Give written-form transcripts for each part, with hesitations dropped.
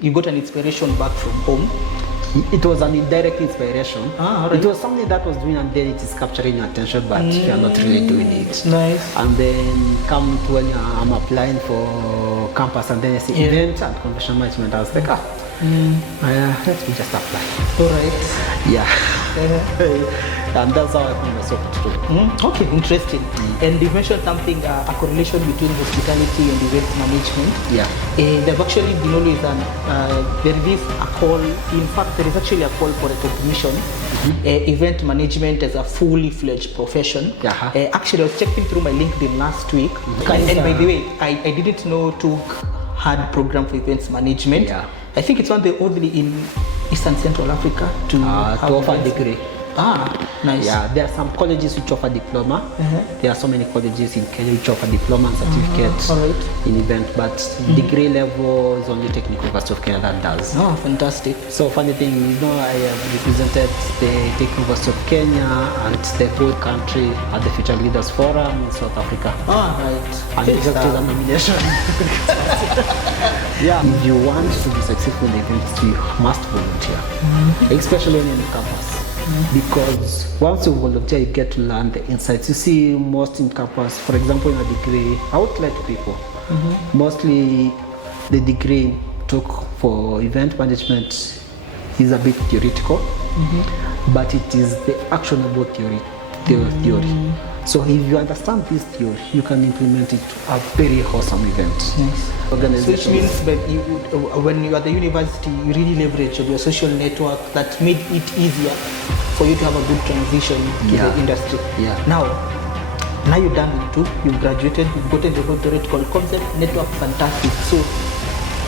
you got an inspiration back from home? It was an indirect inspiration. Right. It was something that was doing, and then it is capturing your attention, but you are not really doing it. Nice. And then come to when I'm applying for campus, and then I see event and convention management. I was like, let me just apply. All right. Yeah. And that's how I found myself through. Okay, interesting. And you mentioned something, a correlation between hospitality and event management. Yeah. There's actually been always there is a call, in fact, there is actually a call for recognition, event management as a fully fledged profession. Actually, I was checking through my LinkedIn last week, and by the way, I didn't know TUK had program for events management. I think it's one of the only in Eastern Central Africa to offer a degree. Nice. Yeah, there are some colleges which offer diploma. There are so many colleges in Kenya which offer diploma and certificates in event, but degree level is only Technical University of Kenya that does. Oh, fantastic. So funny thing, I have represented the Technical University of Kenya and the whole country at the Future Leaders Forum in South Africa. Right. And it's a nomination. If you want to be successful in the event industry, you must volunteer, especially when you're on campus. Because once you volunteer, you get to learn the insights. You see, most in campus, for example, in a degree, I would tell people, mostly the degree took for event management is a bit theoretical, but it is the actionable theory. So if you understand this theory, you can implement it to a very awesome event. So which means that when you are at the university, you really leverage your social network that made it easier for you to have a good transition to the industry. Now you're done with TUK, you've graduated, you've gotten the theoretical concept, network, fantastic. So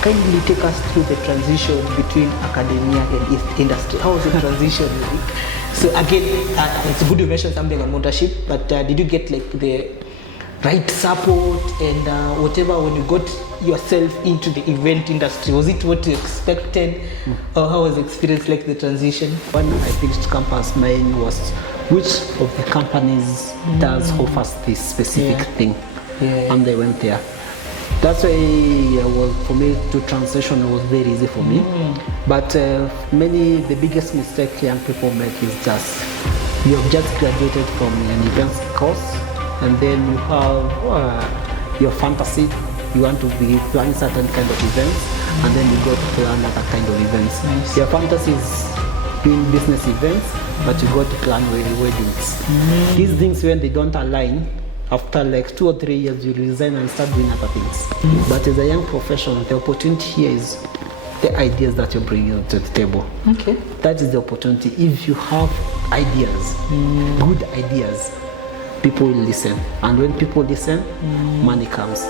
kindly take us through the transition between academia and industry. How was the transition? So again, it's good you mentioned something on mentorship, but did you get like the right support and whatever when you got yourself into the event industry? Was it what you expected, or how was the experience like the transition? When I finished campus, mine was which of the companies does offers this specific thing, and they went there. That's why for me to transition was very easy for me. But the biggest mistake young people make is just you have just graduated from an events course, and then you have your fantasy. You want to be planning certain kind of events, and then you go to plan other kind of events. Nice. Your fantasy is doing business events, but you go to plan weddings. These things, when they don't align, after like 2 or 3 years, you resign and start doing other things. But as a young professional, the opportunity here is the ideas that you're bringing to the table. That is the opportunity. If you have ideas, good ideas, people will listen. And when people listen, money comes.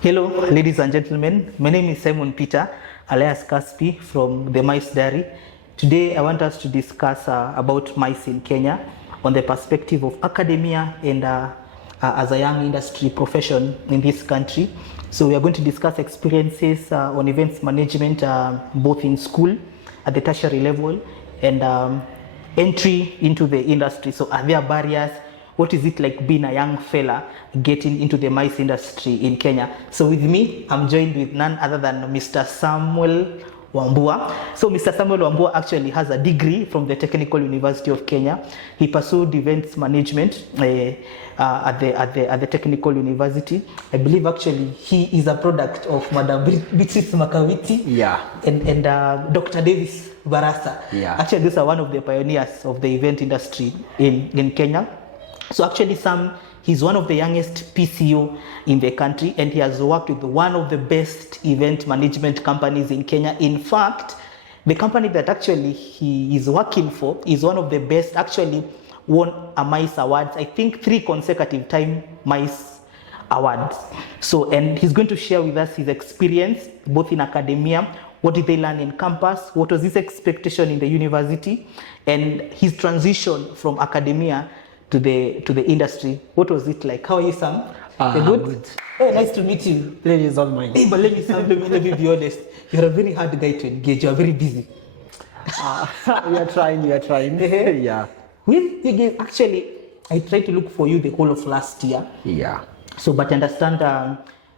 Hello, ladies and gentlemen. My name is Simon Peter, alias Caspi from the Mice Diary. Today, I want us to discuss about mice in Kenya on the perspective of academia and as a young industry profession in this country. So we are going to discuss experiences on events management, both in school, at the tertiary level, and entry into the industry. So are there barriers? What is it like being a young fella getting into the mice industry in Kenya? So with me, I'm joined with none other than Mr. Samuel Wambua. So Mr. Samuel Wambua actually has a degree from the Technical University of Kenya. He pursued events management at the Technical University. I believe actually he is a product of Madam Beatrice Makawiti and Dr. Davis Barasa. Actually, these are one of the pioneers of the event industry in Kenya. So actually, Sam, he's one of the youngest PCO in the country, and he has worked with one of the best event management companies in Kenya. In fact, the company that actually he is working for is one of the best, actually won a MICE Awards, I think 3 consecutive time MICE Awards. So, and he's going to share with us his experience, both in academia, what did they learn in campus, what was his expectation in the university, and his transition from academia to the industry. What was it like? How are you, Sam? Good? Oh, nice to meet you. Pleasure is all mine. Hey, but let me be honest. You're a very hard guy to engage. You're very busy. We are trying. Yeah. Well, you guys, actually, I tried to look for you the whole of last year. Yeah. So, but I understand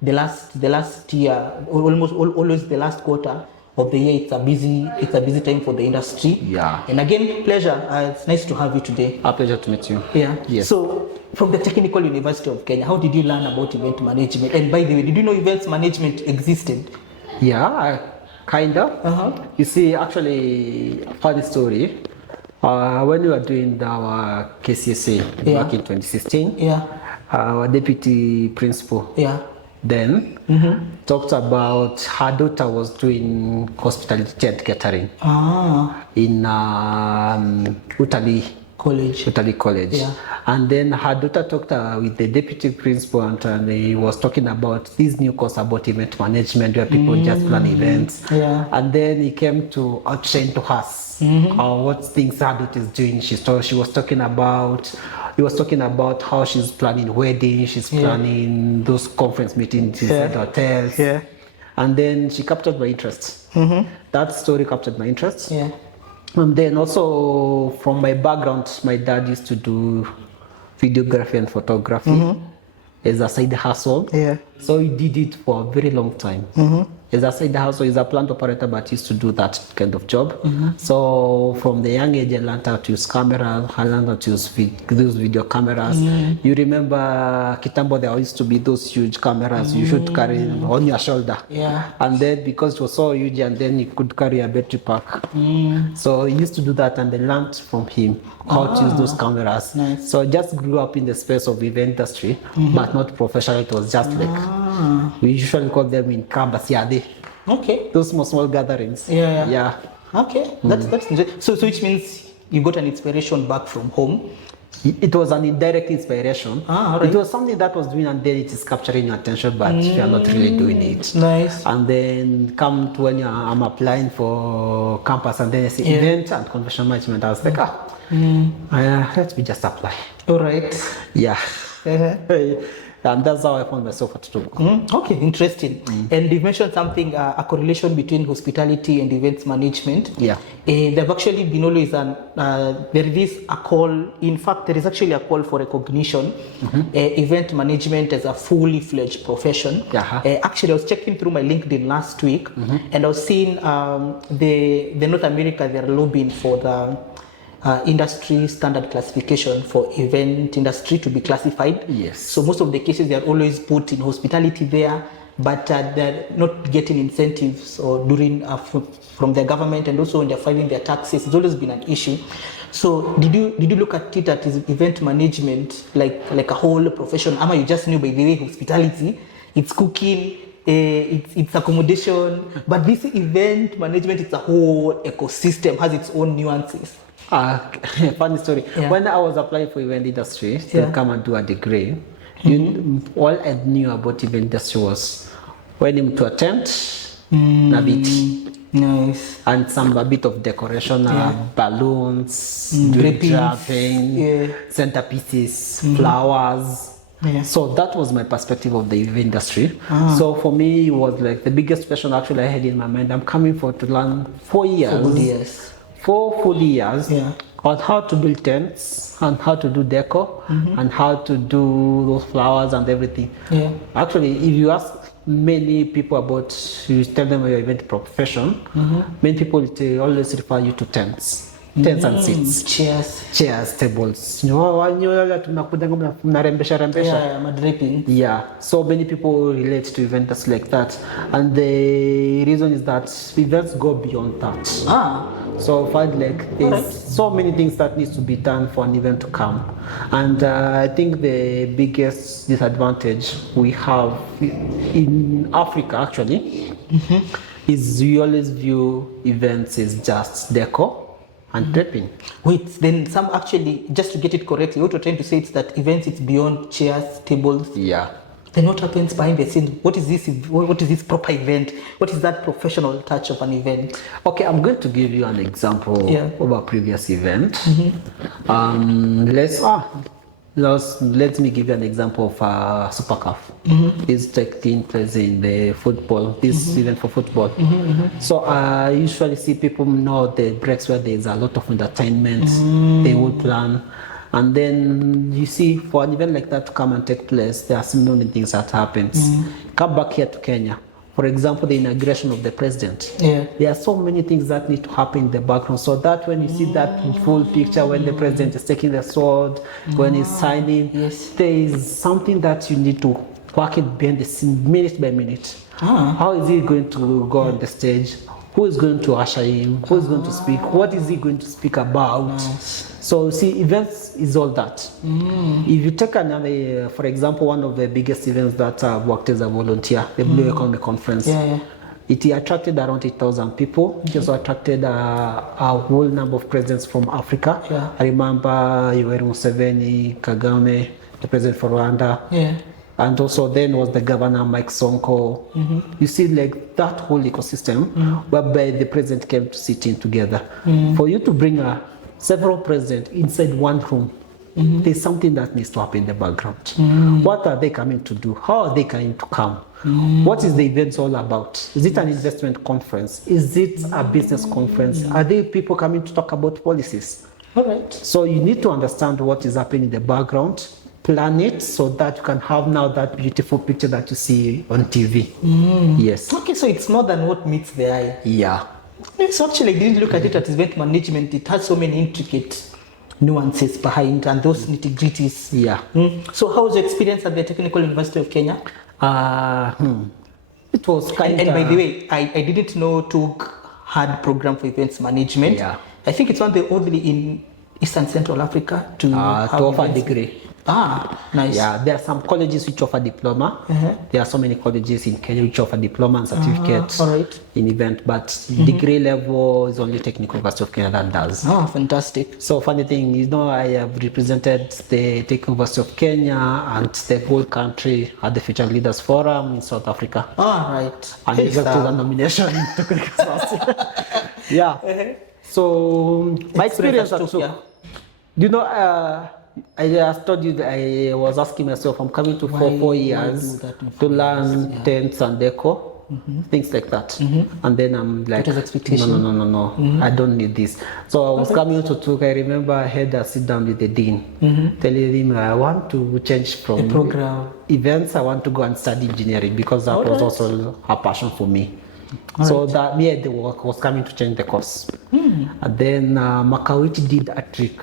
the last year, always the last quarter of the year, it's a busy time for the industry. Yeah. And again, pleasure. It's nice to have you today. A pleasure to meet you. Yeah. Yes. So, from the Technical University of Kenya, how did you learn about event management? And by the way, did you know events management existed? Yeah, kind of. You see, actually, funny story. When we were doing our KCSA back in 2016, our deputy principal then talked about her daughter was doing hospitality and catering in Utali College. Yeah. And then her daughter talked with the deputy principal, and he was talking about this new course about event management where people just plan events. Yeah. And then he came to outshine to us what things her daughter is doing. He was talking about how she's planning weddings, she's planning those conference meetings at hotels. Yeah. And then she captured my interest. That story captured my interest. Yeah. And then also from my background, my dad used to do videography and photography as a side hustle. Yeah. So he did it for a very long time. As a side hustle, he's a plant operator, but used to do that kind of job. So from the young age, I learned how to use cameras, I learned how to use those video cameras. You remember Kitambo, there used to be those huge cameras you should carry on your shoulder. Yeah. And then because it was so huge, and then you could carry a battery pack. So he used to do that, and I learned from him how to use those cameras. Nice. So I just grew up in the space of event industry, but not professional. It was just like, we usually call them in Kambasiade. Okay. Those small gatherings. Yeah. Okay. That's interesting. So which means you got an inspiration back from home. It was an indirect inspiration. Right. It was something that was doing, and then it is capturing your attention, but you are not really doing it. Nice. And then come to when I'm applying for campus, and then I see event and convention management. I was like, let me just apply. All right. Yeah. And that's how I found myself at TUK. Okay, interesting. And you mentioned something, a correlation between hospitality and events management. Yeah. There've actually been always there is a call. In fact, there is actually a call for recognition. Event management as a fully fledged profession. Actually, I was checking through my LinkedIn last week, and I was seeing the North America, they're lobbying for the industry standard classification for event industry to be classified. Yes. So most of the cases, they are always put in hospitality there, but they're not getting incentives or during from the government, and also when they're filing their taxes, it's always been an issue. So did you look at it as event management like a whole profession? Ama you just knew by the way hospitality, it's cooking, it's accommodation, but this event management, it's a whole ecosystem, has its own nuances. Funny story. Yeah. When I was applying for event industry to come and do a degree, all I knew about event industry was when him to attend, a bit. Nice. And a bit of decoration, balloons, draping, centerpieces, flowers. Yeah. So that was my perspective of the event industry. So for me, it was like the biggest question actually I had in my mind. I'm coming to learn 4 years. 4 full years on how to build tents and how to do decor and how to do those flowers and everything. Yeah. Actually, if you ask many people about, you tell them your event profession, many people always refer you to tents and seats, chairs, tables. Yeah, so many people relate to events like that, and the reason is that events go beyond that. So I find like there's so many things that needs to be done for an event to come, and I think the biggest disadvantage we have in Africa actually is we always view events as just decor and draping. Wait, then some actually, just to get it correctly, what you're trying to say is that events, it's beyond chairs, tables. Yeah. Then what happens behind the scenes? What is this proper event? What is that professional touch of an event? Okay, I'm going to give you an example of a previous event. Let me give you an example of Super Cup. It's taking place in the football, this event for football. So I usually see people know the breaks where there's a lot of entertainment. They will plan. And then you see, for an event like that to come and take place, there are so many things that happens. Come back here to Kenya. For example, the inauguration of the president. Yeah. There are so many things that need to happen in the background. So that when you see that full picture, when the president is taking the sword, when he's signing, Yes. there is something that you need to work it behind the scene, minute by minute. How is he going to go on the stage? Who is going to usher him? Who is going to speak? What is he going to speak about? Nice. So see, events is all that. If you take another, for example, one of the biggest events that I've worked as a volunteer, the Blue Economy Conference. Yeah. It attracted around 8,000 people. It also attracted a whole number of presidents from Africa. Yeah. I remember Yoweri Museveni, Kagame, the president for Rwanda. Yeah. And also then was the governor Mike Sonko. You see, like that whole ecosystem whereby the president came to sit in together. For you to bring several presidents inside one room, there's something that needs to happen in the background. What are they coming to do? How are they going to come? What is the event all about? Is it an investment conference? Is it a business conference? Are there people coming to talk about policies? All right. So you need to understand what is happening in the background, plan it so that you can have now that beautiful picture that you see on TV. Yes. Okay, so it's more than what meets the eye. Yeah. So actually, I didn't look at it as event management. It has so many intricate nuances behind and those nitty-gritties. Yeah. So how was your experience at the Technical University of Kenya? It was kind And of... by the way, I didn't know TUK had program for events management. Yeah. I think it's one of the only in Eastern Central Africa to offer a events. degree. Nice. Yeah, there are some colleges which offer diploma. There are so many colleges in Kenya which offer diploma and certificates all right. in event, but degree level is only Technical University of Kenya that does. Fantastic. So funny thing, I have represented the Technical University of Kenya and the whole country at the Future Leaders Forum in South Africa. Right. And I got to the nomination in Technical University. Yeah. So my experience at TUK, I just told you that I was asking myself, I'm coming to for 4 years to learn tents and deco, things like that. And then I'm like, no, I don't need this. So I was coming to TUK. I remember I had a sit down with the dean, telling him I want to change from program events. I want to go and study engineering because that was also a passion for me. So that the work was coming to change the course. And then Makawiti did a trick.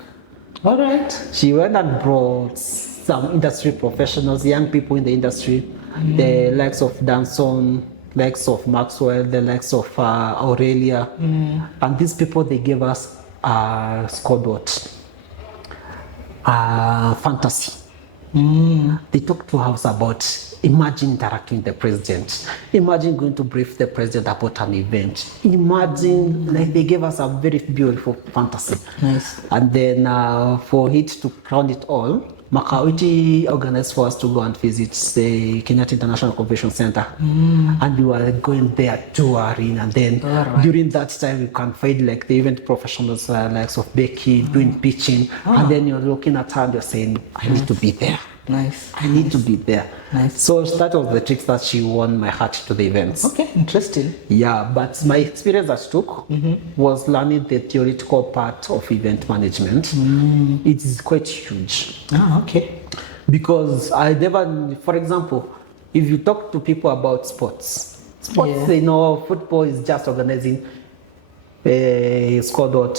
All right. She went and brought some industry professionals, young people in the industry, the likes of Danson, likes of Maxwell, the likes of Aurelia. And these people, they gave us fantasy. They talked to us about imagine interacting with the president. Imagine going to brief the president about an event. Imagine, like they gave us a very beautiful fantasy. Nice. And then for it to crown it all, Makawiti organized for us to go and visit the Kenyatta International Convention Center. And we were going there touring, and then during that time we can find like the event professionals like of Becky doing pitching, and then you're looking at her and you're saying, I need to be there. Nice. I need to be there. Nice. So that was the trick that she won my heart to the events. Okay, interesting. Yeah, but my experience at TUK was learning the theoretical part of event management. It is quite huge. Okay. Because I never, for example, if you talk to people about sports, they know football is just organizing a squad.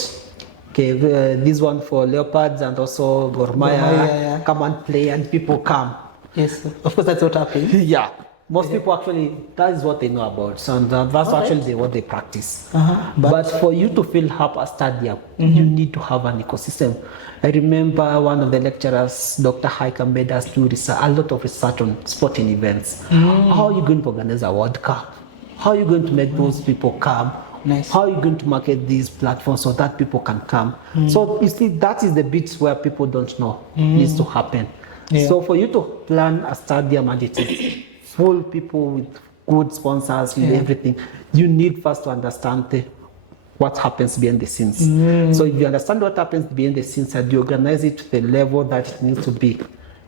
Okay, this one for Leopards and also Gor Mahia, come and play and people come. Yes, of course that's what happens. Yeah, most people actually, that is what they know about, and that's actually what they practice. But for you to fill up a stadium, you need to have an ecosystem. I remember one of the lecturers, Dr. Haika, made us do a lot of research on sporting events. How are you going to organize a World Cup? How are you going to make those people come? Nice. How are you going to market these platforms so that people can come? So you see, that is the bits where people don't know needs to happen. So for you to plan a stadium and it is full people with good sponsors, with everything, you need first to understand what happens behind the scenes. So if you understand what happens behind the scenes and you organize it to the level that it needs to be,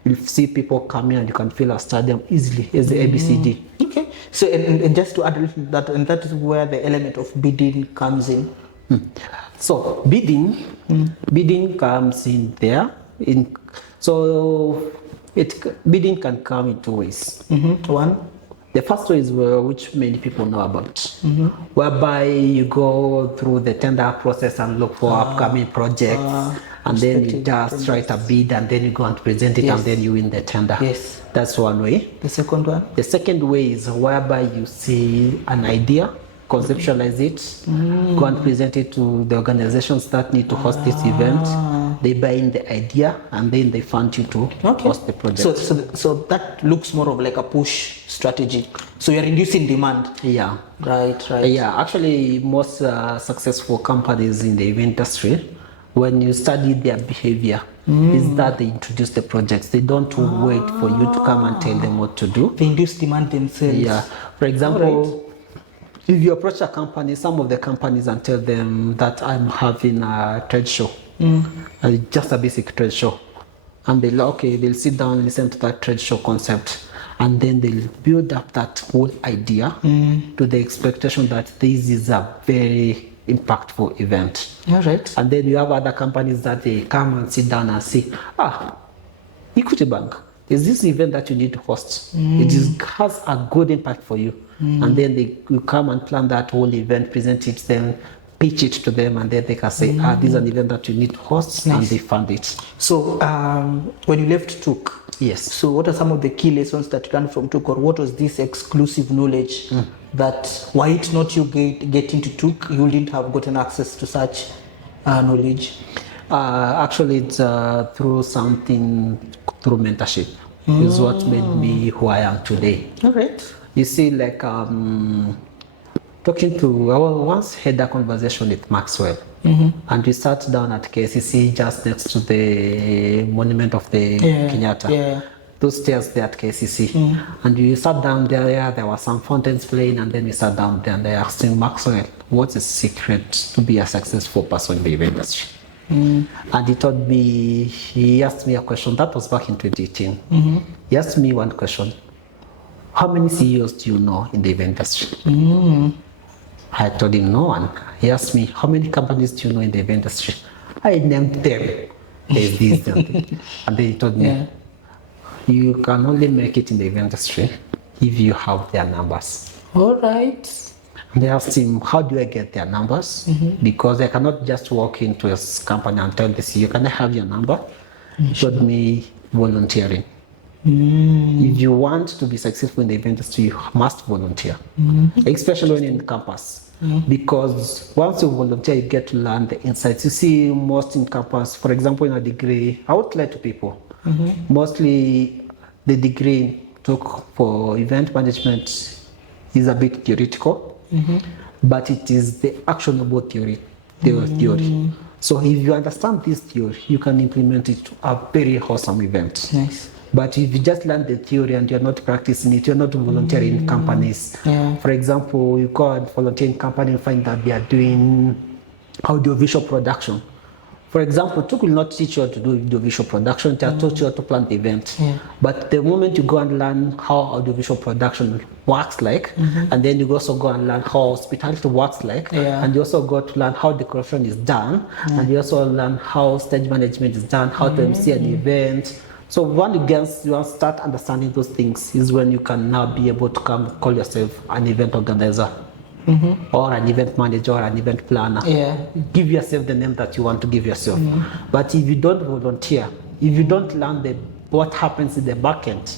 you'll see people coming and you can fill a stadium easily as the ABCD. Okay. So and just to add a little that, and that is where the element of bidding comes in. So bidding comes in there. So bidding can come in two ways. One. The first way is which many people know about, whereby you go through the tender process and look for upcoming projects, and then you just write a bid, and then you go and present it, and then you win the tender. Yes. That's one way. The second one? The second way is whereby you see an idea, conceptualize it, go and present it to the organizations that need to host this event. They buy in the idea, and then they fund you to host the project. So that looks more of like a push strategy. So you're inducing demand. Yeah. Right. Yeah, actually most successful companies in the event industry, when you study their behavior, is that they introduce the projects. They don't wait for you to come and tell them what to do. They induce demand themselves. Yeah. For example, if you approach a company, some of the companies, and tell them that I'm having a trade show, just a basic trade show, and they'll sit down and listen to that trade show concept, and then they'll build up that whole idea to the expectation that this is a very impactful event. All right. And then you have other companies that they come and sit down and say, Equity Bank, is this event that you need to host? It has a good impact for you. And then you come and plan that whole event, present it to them, pitch it to them, and then they can say, this is an event that you need to host, and they fund it. So when you left TUK, yes. So what are some of the key lessons that you learned from TUK, or what was this exclusive knowledge that were it not you get into TUK, you wouldn't have gotten access to such knowledge? Actually, it's through mentorship is what made me who I am today. All right. You see, like I once had a conversation with Maxwell, and we sat down at KCC just next to the monument of the Kenyatta. Yeah. Those stairs there at KCC. And we sat down there were some fountains playing, and then we sat down there and they asked him, Maxwell, what's the secret to be a successful person in the event industry? And he asked me a question. That was back in 2018. He asked me one question. How many CEOs do you know in the event industry? I told him no one. He asked me, how many companies do you know in the event industry? I named them. There's this and then he told me, you can only make it in the event industry if you have their numbers. All right. And they asked him, how do I get their numbers? Because I cannot just walk into a company and tell the CEO, can I have your number? He told me, volunteering. If you want to be successful in the event industry, you must volunteer, especially when in campus. Because once you volunteer, you get to learn the insights. You see, most in campus, for example, in a degree, I would lie to people. Mostly the degree took for event management is a bit theoretical, but it is the actionable theory. So if you understand this theory, you can implement it to a very awesome event. Nice. But if you just learn the theory and you're not practicing it, you're not volunteering in companies. For example, you go and volunteer in company and find that they are doing audiovisual production. For example, TUK will not teach you how to do audiovisual production, they will teach you how to plan the event. But the moment you go and learn how audiovisual production works like, and then you also go and learn how hospitality works like, and you also go to learn how decoration is done, and you also learn how stage management is done, how to MC an event. So when you start understanding those things is when you can now be able to call yourself an event organizer. Or an event manager or an event planner. Give yourself the name that you want to give yourself. But if you don't volunteer, if you don't learn what happens in the back end,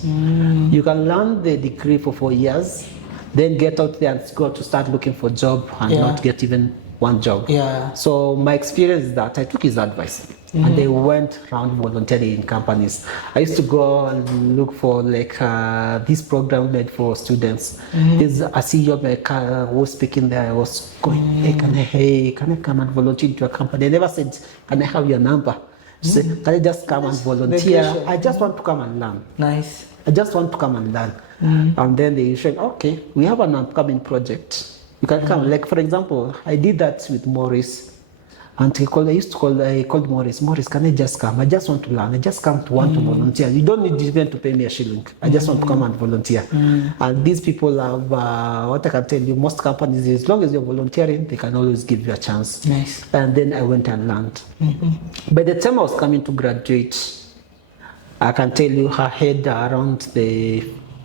you can learn the degree for 4 years, then get out there and go to start looking for a job and not get even one job. So my experience is that I took his advice. And they went around volunteering in companies. I used to go and look for this program made for students. There's a CEO who was speaking there. I was going, hey, can I come and volunteer to a company? They never said, can I have your number? Say, can I just come and volunteer? I just want to come and learn. Nice. I just want to come and learn. And then they said, okay, we have an upcoming project. You can come. Like, for example, I did that with Maurice. And I called Morris. Morris, can I just come? I just want to learn. I just want to volunteer. You don't need even to pay me a shilling. I just want to come and volunteer. And these people have, what I can tell you, most companies, as long as you're volunteering, they can always give you a chance. Nice. And then I went and learned. By the time I was coming to graduate, I can tell you I had around the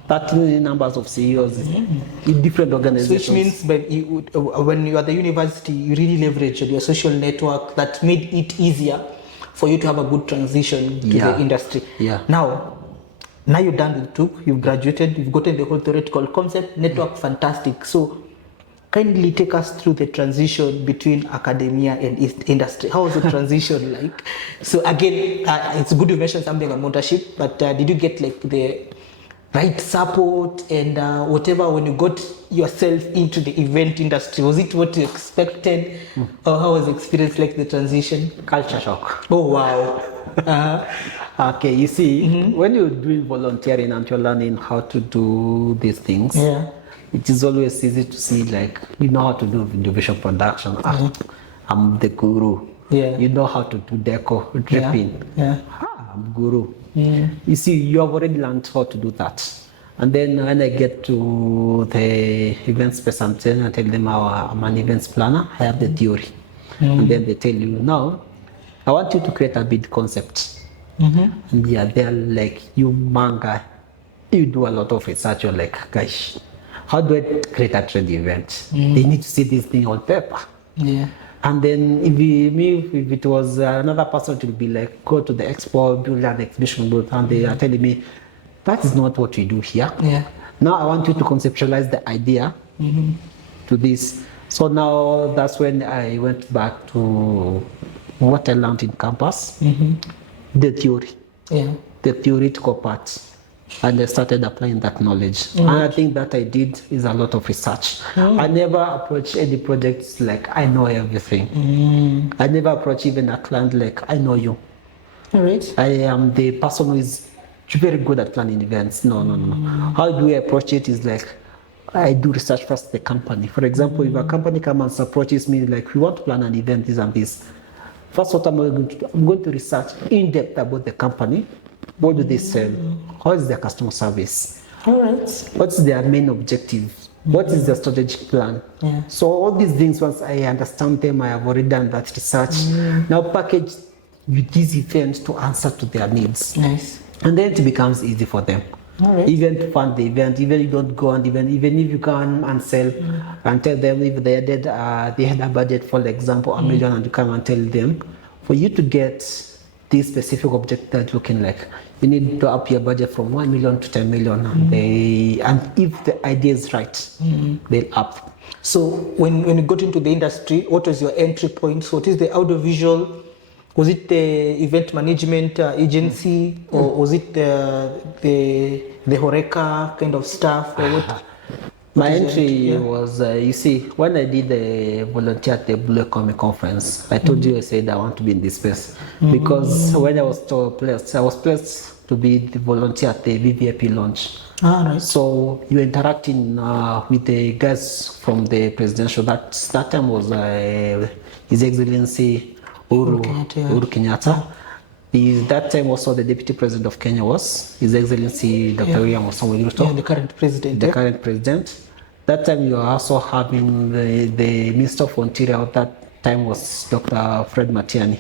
30 numbers of CEOs in different organizations. Which means when you are at the university, you really leveraged your social network that made it easier for you to have a good transition to the industry. Yeah. Now you're done with TUK, you've graduated, you've gotten the whole theoretical concept, network, fantastic. So kindly take us through the transition between academia and industry. How was the transition like? So again, it's good you mentioned something on mentorship, but did you get like the right support and whatever when you got yourself into the event industry? Was it what you expected? Or how was the experience like, the transition? Culture shock. Oh, wow. Okay, you see, when you're doing volunteering and you're learning how to do these things, it is always easy to see, like, you know how to do individual production. I'm the guru. You know how to do deco, dripping. I'm guru. You see, you have already learned how to do that. And then when I get to the event space, I tell them I'm an events planner, I have the theory. And then they tell you, now, I want you to create a bid concept. And they're like, you manga, you do a lot of research. You're like, gosh, how do I create a trade event? They need to see this thing on paper. And then if it was another person, it would be like, go to the expo, build an exhibition booth, and they are telling me, that is not what we do here. Now I want you to conceptualize the idea to this. So now that's when I went back to what I learned in campus, the theory, the theoretical part. And I started applying that knowledge. And I think that I did is a lot of research. I never approach any projects like I know everything. I never approach even a client like I know you. All right. I am the person who is very good at planning events. No. How do I approach it is like I do research first the company. For example, if a company comes and approaches me like, we want to plan an event, this and this. First, what I'm going to do, I'm going to research in depth about the company. What do they sell? How is their customer service? All right. What's their main objective? What is their strategic plan? So all these things, once I understand them, I have already done that research. Now package with these events to answer to their needs. Nice. And then it becomes easy for them. All right. Even to fund the event, even if you don't go and even if you come and sell and tell them if they had a budget, for example, $1 million, and you come and tell them, for you to get this specific object that you're looking like, you need to up your budget from 1 million to 10 million. And if the idea is right, they'll up. So when you got into the industry, what was your entry point? So what is the audiovisual? Was it the event management agency, or was it the Horeca kind of stuff, or what? My entry was, you see, when I did the volunteer at the Blue Economy Conference, I told you, I said I want to be in this space. Because when I was placed to be the volunteer at the VVIP launch. Right. So you're interacting with the guys from the presidential. That time was His Excellency Uhuru Kenyatta. That time also the Deputy President of Kenya was His Excellency Dr. William Samuel Wambua. The current president. The current president. That time you are also having the Minister of Interior at that time was Dr. Fred Matiani.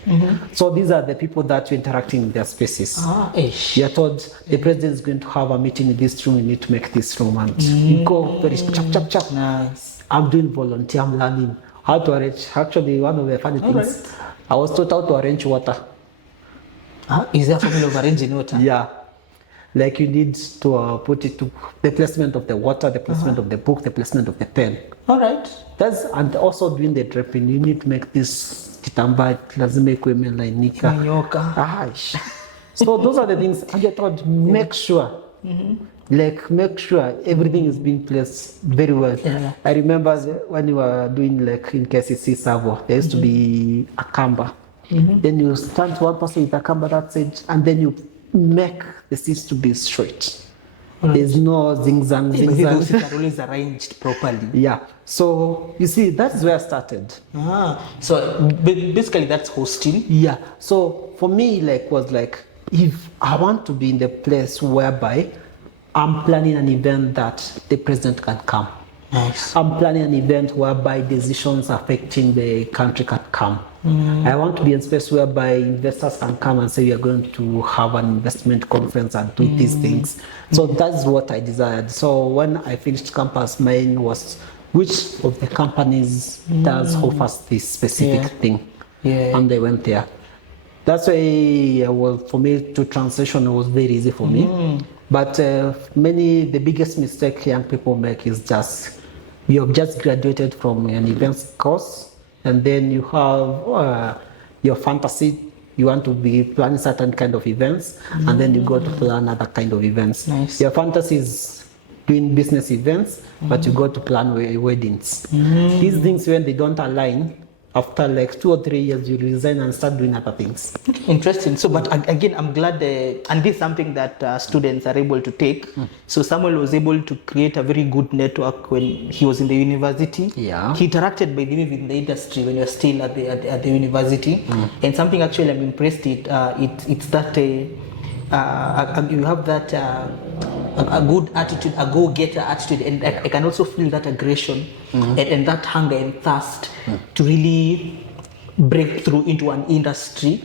So these are the people that you're interacting in their spaces. You're told the president is going to have a meeting in this room, you need to make this room, and you go very chap. Nice. I'm doing volunteer, I'm learning how to arrange. Actually, one of the funny things, I was taught how to arrange water. Is there a formula of arranging water? Yeah. Like you need to put it to the placement of the water, the placement of the book, the placement of the pen. All right. And also doing the dripping, you need to make this kitamba, lazima ikuwe imelainika. So those are the things, and you're told, make sure everything is being placed very well. I remember when you were doing like in KCC servo, there used to be a kamba. Then you stand one person with a kamba that side, and then you make the seats to be straight. There's no zing zang, zing Maybe those zang. seats are always arranged properly. Yeah. So you see, that's where I started. So basically that's hosting. Yeah. So for me, was like, if I want to be in the place whereby I'm planning an event that the president can come. Nice. I'm planning an event whereby decisions affecting the country can come. I want to be in a space whereby investors can come and say we are going to have an investment conference and do these things. So that's what I desired. So when I finished campus, mine was which of the companies does offers this specific thing. Yeah. And they went there. That's why for me to transition was very easy for me. But the biggest mistake young people make is just, you have just graduated from an events course, and then you have your fantasy, you want to be planning certain kind of events, and then you go to plan other kind of events. Nice. Your fantasy is doing business events, but you go to plan weddings. These things, when they don't align, after 2 or 3 years, you resign and start doing other things. Interesting. So, but again, I'm glad, and this is something that students are able to take. So Samuel was able to create a very good network when he was in the university. Yeah. He interacted by the way with the industry when you're still at the university. And something actually I'm impressed it's that you have that a good attitude, a go-getter attitude, and I can also feel that aggression and that hunger and thirst to really break through into an industry.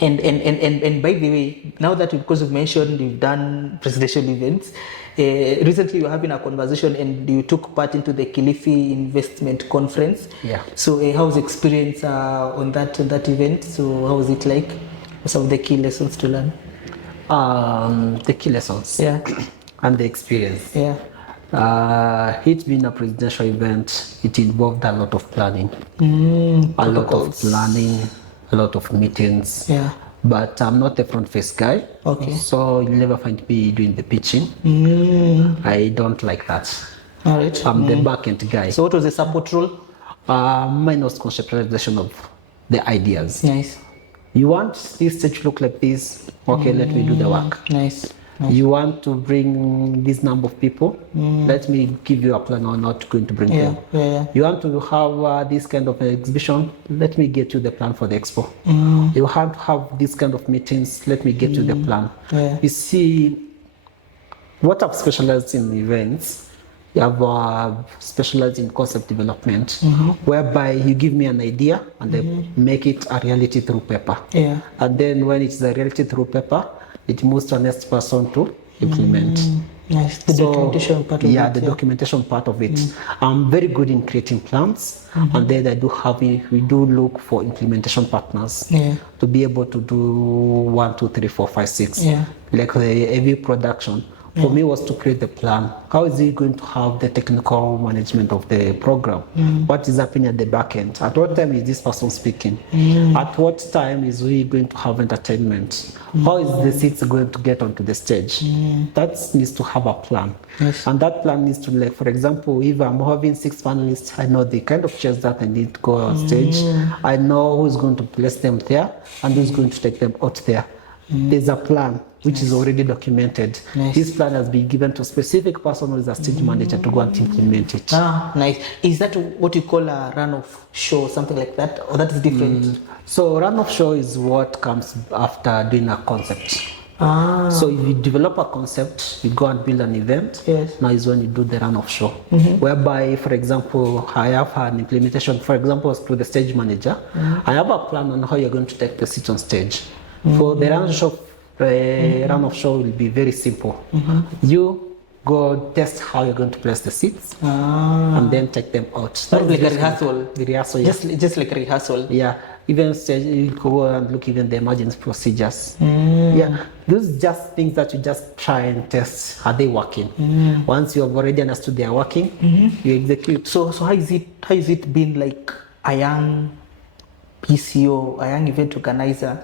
And by the way, now that because you've mentioned you've done presidential events, recently you were having a conversation and you took part into the Kilifi Investment Conference. Yeah. So how was the experience on that event? So how was it like? Some of the key lessons to learn? The key lessons. Yeah. And the experience. Yeah. It's been a presidential event. It involved a lot of planning. A lot of planning, a lot of meetings. Yeah. But I'm not a front face guy. Okay. So you'll never find me doing the pitching. I don't like that. All right. I'm the back end guy. So what was the support role? Mine was conceptualization of the ideas. Nice. You want this stage to look like this? Okay, let me do the work. Nice. You want to bring this number of people? Let me give you a plan on not going to bring them. Yeah. You want to have this kind of exhibition? Let me get you the plan for the expo. You want to have this kind of meetings? Let me get you the plan. Yeah. You see, what I've specialized in events, you have specialized in concept development, whereby you give me an idea and then make it a reality through paper. Yeah. And then when it's a reality through paper, it moves to the next person to implement. Nice. The documentation part of it. Yeah, the documentation part of it. I'm very good in creating plans, and then we do look for implementation partners to be able to do 1, 2, 3, 4, 5, 6. Yeah. Like the heavy production. For me was to create the plan. How is he going to have the technical management of the program? What is happening at the back end? At what time is this person speaking? At what time is we going to have entertainment? How is the seats going to get onto the stage? That needs to have a plan. Yes. And that plan needs to, for example, if I'm having 6 panelists, I know the kind of chairs that I need to go on stage. I know who's going to place them there and who's going to take them out there. There's a plan which is already documented. This plan has been given to a specific person who is a stage manager to go and implement it. Ah, nice. Is that what you call a run-off show, something like that, or that is different? So run-off show is what comes after doing a concept. So if you develop a concept, you go and build an event. Yes. Now is when you do the run-off show, whereby, for example, I have an implementation. For example, to the stage manager, I have a plan on how you're going to take the seat on stage. For the run-off show will be very simple. You go test how you're going to place the seats, and then take them out. That's like a rehearsal. The rehearsal, yeah. Just like a rehearsal. Yeah. Even stage, you go and look even the emergency procedures. Yeah. Those are just things that you just try and test. Are they working? Once you have already understood they are working, you execute. So how is it been like a young PCO, a young event organizer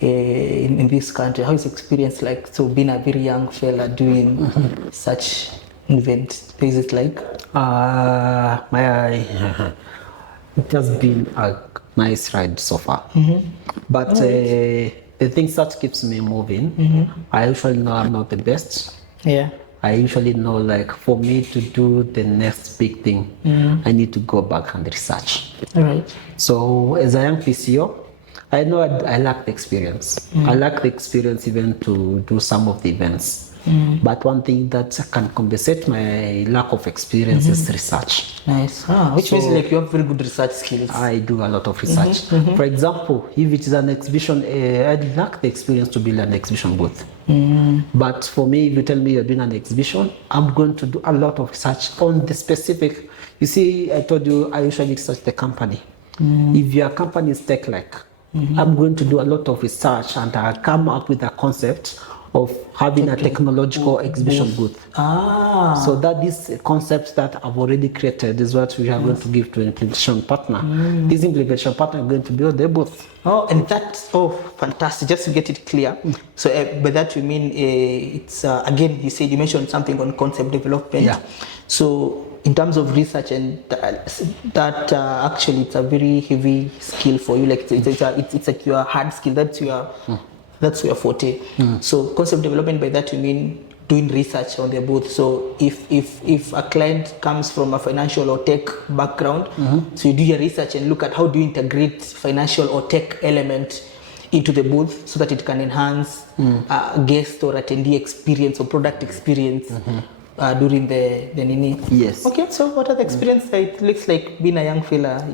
in this country? How is the experience like? So being a very young fella doing such event, is it like? It has been a nice ride so far. But the thing that keeps me moving, I usually know I'm not the best, Yeah. I usually know, like, for me to do the next big thing, I need to go back and research. All right. So as a young PCO, I know I lack the experience. I lack the experience even to do some of the events. But one thing that can compensate my lack of experience is research. Nice. Which means like you have very good research skills. I do a lot of research. For example, if it is an exhibition, I lack the experience to build an exhibition booth. But for me, if you tell me you're doing an exhibition, I'm going to do a lot of research on the specific. You see, I told you I usually research the company. If your company is tech-like, I'm going to do a lot of research and I'll come up with a concept of having a technological exhibition booth. So that this concept that I've already created is what we are going to give to an implementation partner. This implementation partner is going to build the booth. And that's fantastic. Just to get it clear. So by that you mean it's again you mentioned something on concept development. Yeah. So in terms of research and that actually it's a very heavy skill for you. Like it's like your hard skill. That's your forte. So concept development, by that you mean doing research on their booth. So if a client comes from a financial or tech background, so you do your research and look at how do you integrate financial or tech element into the booth so that it can enhance guest or attendee experience or product experience during the nini. Yes. Okay, so what are the experience? It looks like being a young fella.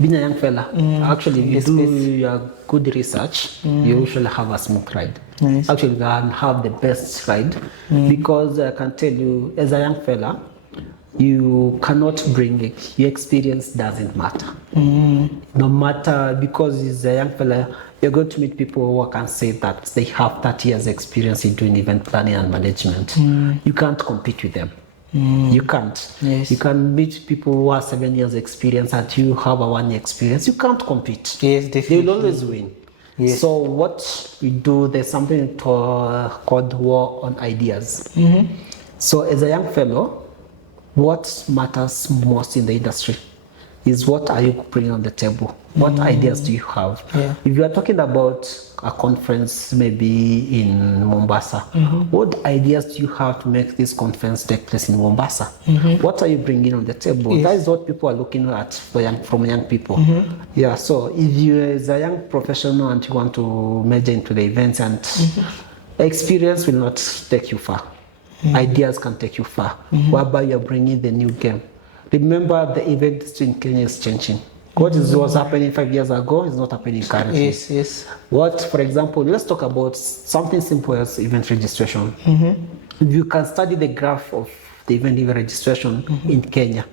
Being a young fella, actually, if you do your good research, you usually have a smooth ride. Nice. Actually, you can have the best ride because I can tell you, as a young fella, you cannot bring it. Your experience doesn't matter. No matter, because as a young fella, you're going to meet people who can say that they have 30 years experience in doing event planning and management. You can't compete with them. You can't. Yes. You can meet people who have 7 years experience and you have a 1 year experience. You can't compete. Yes, definitely. They will always win. Yes. So what we do, there's something called war on ideas. So as a young fellow, what matters most in the industry is what are you bringing on the table? What ideas do you have? Yeah. If you are talking about a conference maybe in Mombasa, what ideas do you have to make this conference take place in Mombasa? What are you bringing on the table? That is what people are looking at from young people. Yeah, so if you as a young professional and you want to major into the events, and experience will not take you far. Ideas can take you far, whereby you're bringing the new game. Remember, the event industry in Kenya is changing. What was happening 5 years ago is not happening currently. Yes. What, for example, let's talk about something simple as event registration. You can study the graph of the event registration in Kenya.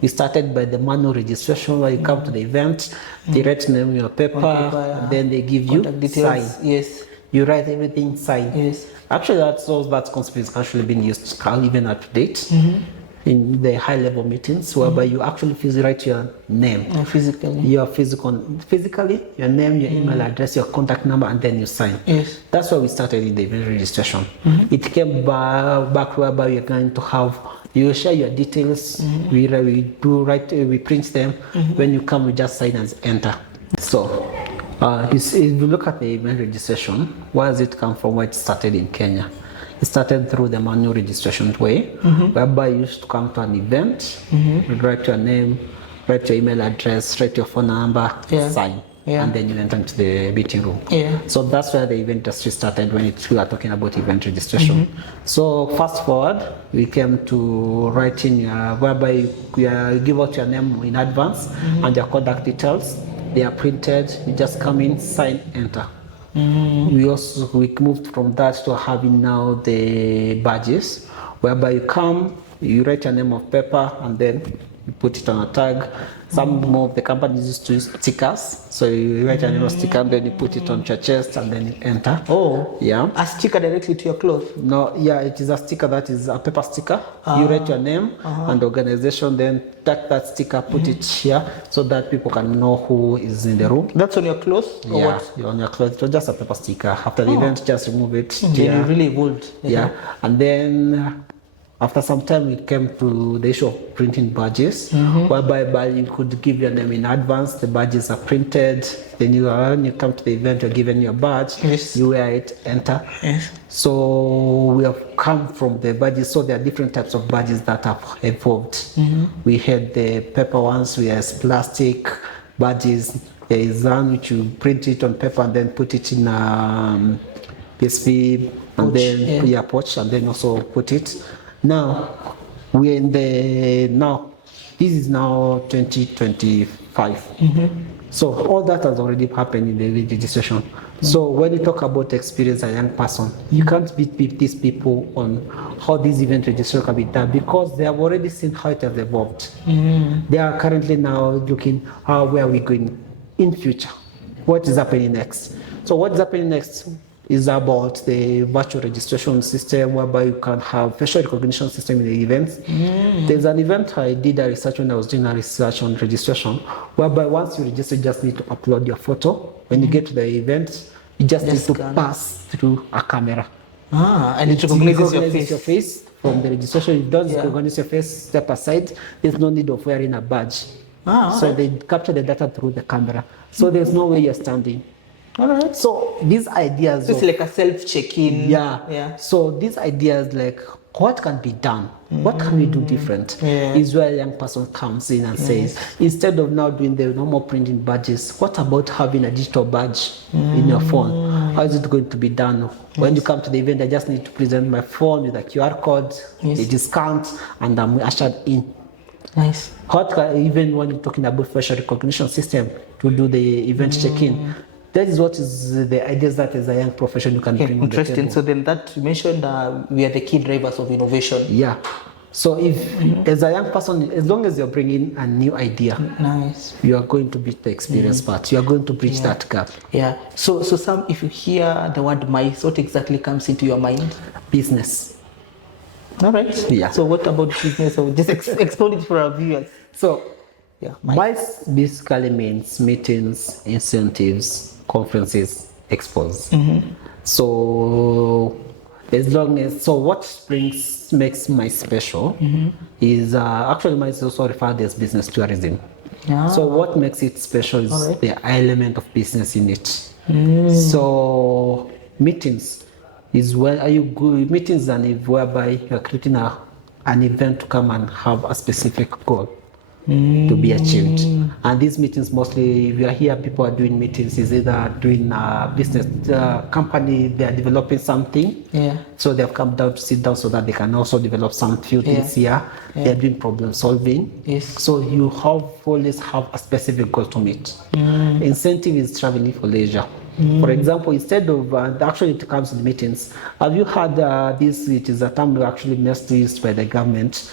We started by the manual registration, where you come to the event, they write name your paper, and then they give you sign. Yes. You write everything, sign. Yes. Actually, that concept is actually being used even up to date. In the high-level meetings, whereby you actually physically write your name, physically, your name, your email address, your contact number, and then you sign. Yes. That's why we started in the event registration. It came back whereby you're going to have, you share your details, we print them. When you come, we just sign and enter. So, if you look at the event registration, where does it come from? Where it started in Kenya? It started through the manual registration way, whereby you used to come to an event, write your name, write your email address, write your phone number, sign, and then you enter into the meeting room. So that's where the event industry started when we are talking about event registration. So fast forward, we came to writing, whereby you give out your name in advance and your contact details. They are printed, you just come in, sign, enter. We moved from that to having now the badges, whereby you come, you write your name on paper, and then you put it on a tag. Some of the companies used to use stickers, so you write your name on sticker, and then you put it on your chest, and then you enter. A sticker directly to your cloth? No, it is a sticker that is a paper sticker. You write your name and organization, then take that sticker, put it here, so that people can know who is in the room. That's on your clothes? Or what? On your clothes. It was just a paper sticker. After the event, just remove it. You really evolved. And then after some time, we came to the issue of printing badges, whereby you could give your name in advance. The badges are printed. Then when you come to the event, you're given your badge. Yes. You wear it, enter. Yes. So we have come from the badges. So there are different types of badges that have evolved. We had the paper ones, we have plastic badges. There is one which you print it on paper and then put it in a PSP and then pouch, and then also put it. Now we're in this is now 2025. So all that has already happened in the registration. So when you talk about experience as a young person, you can't beat these people on how this event registration can be done, because they have already seen how it has evolved. They are currently now looking where are we going in future, what is happening next. So what is happening next is about the virtual registration system, whereby you can have facial recognition system in the events. There's an event I did a research when I was doing a research on registration, whereby once you register, you just need to upload your photo. When you get to the event, you just need to pass through a camera. And it recognizes your face from the registration. If it doesn't recognize your face, step aside. There's no need of wearing a badge. So they capture the data through the camera. So there's no way you're standing. All right. So these ideas, so it's like a self check-in. Yeah. So these ideas, like what can be done, what can we do different, is where a young person comes in and says, instead of now doing the normal printing badges, what about having a digital badge in your phone? How is it going to be done? When you come to the event, I just need to present my phone with a QR code, the discount, and I'm ushered in. Nice. Even when you're talking about facial recognition system to do the event check-in, that is what is the ideas that as a young profession you can bring on the table. So then that you mentioned we are the key drivers of innovation. Yeah. So if as a young person, as long as you're bringing a new idea, you are going to beat the experience part. You are going to bridge that gap. Yeah. So Sam, if you hear the word mice, what exactly comes into your mind? Business. All right. Yeah. So what about business? So just explain it for our viewers. So mice basically means meetings, incentives, conferences, expos. So what makes mice special is actually mice is also referred as business tourism. So what makes it special is the element of business in it. So meetings is meetings and whereby you are creating an event to come and have a specific goal to be achieved. And these meetings, mostly if you are here, people are doing meetings, is either doing a business company, they are developing something, so they have come down to sit down so that they can also develop some few things here. They are doing problem solving. So you always have a specific goal to meet. Incentive is traveling for leisure. For example, instead of actually it comes to the meetings, have you had this? It is a term we actually used by the government.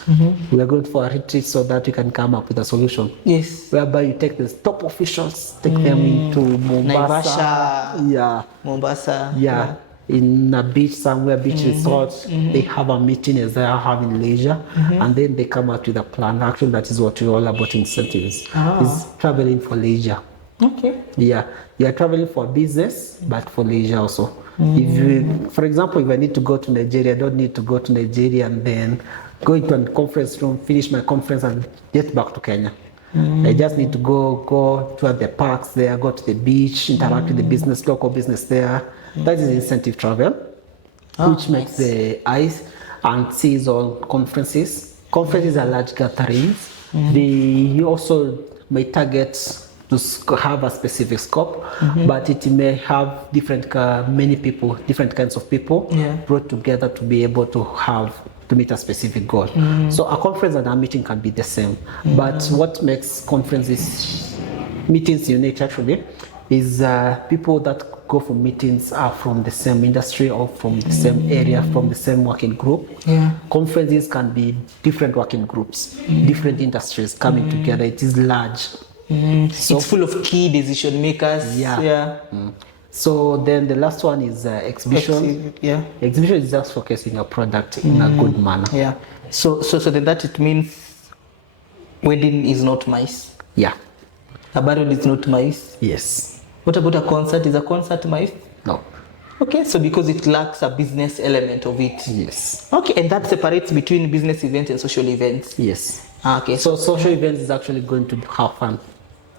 We are going for a retreat so that you can come up with a solution. Yes. Whereby you take the top officials, take them into Mombasa. Mombasa. In a beach somewhere, beach resort. They have a meeting as they are having leisure, and then they come out with a plan. Actually, that is what we're all about. Incentives is traveling for leisure. Okay. Yeah, you are traveling for business, but for leisure also. For example, if I need to go to Nigeria, I don't need to go to Nigeria and then go into a conference room, finish my conference, and get back to Kenya. I just need to go to the parks there, go to the beach, interact with the local business there. That is incentive travel, which makes the eyes and sees all conferences. Conferences are large gatherings. They also may target to have a specific scope, but it may have many people, different kinds of people brought together to be able to meet a specific goal. So a conference and a meeting can be the same, but what makes meetings unique actually is people that go for meetings are from the same industry or from the same area, from the same working group. Conferences can be different working groups, different industries coming together. It is large. So it's full of key decision makers. So then the last one is exhibition. Exhibition is just focusing your product in a good manner. So then that it means wedding is not mice. A burial is not mice. Yes. What about a concert? Is a concert mice? No. Okay, so because it lacks a business element of it. Yes. Okay, and that separates between business events and social events. Yes. Okay. So social events is actually going to have fun.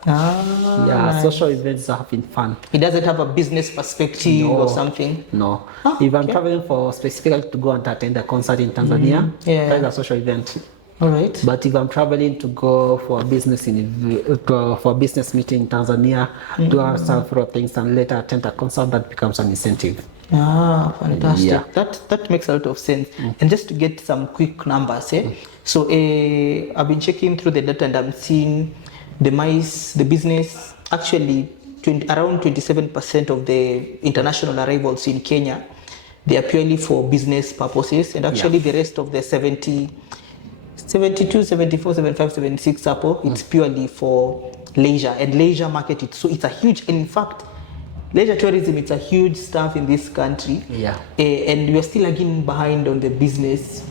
Yeah, Nice. social events are having fun. It doesn't have a business perspective or something. No. Ah, if I'm okay. traveling for specifically to go and attend a concert in Tanzania, Yeah. that's a social event. All right. But if I'm traveling to go for a business for a business meeting in Tanzania, do several things and later attend a concert, that becomes an incentive. Ah, fantastic. Yeah. That makes a lot of sense. And just to get some quick numbers, so I've been checking through the data and I'm seeing the business actually around 27% of the international arrivals in Kenya, they are purely for business purposes, and actually the rest of the 72, 74, 75, 76 Apple, it's purely for leisure and leisure market. It's a huge, and in fact, leisure tourism, it's a huge stuff in this country. Yeah. And we are still lagging behind on the business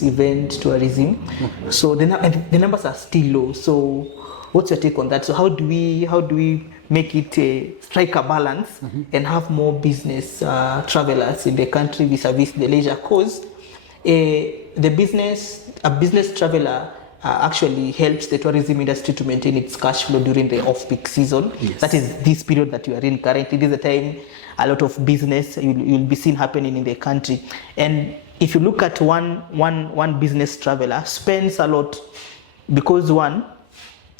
event tourism. So the numbers are still low. So what's your take on that? So how do we make it strike a balance and have more business travelers in the country vis-a-vis the leisure? Cause a business traveler actually helps the tourism industry to maintain its cash flow during the off-peak season. Yes. That is this period that you are in currently. This is the time a lot of business you'll be seen happening in the country. And if you look at one business traveler spends a lot, because one,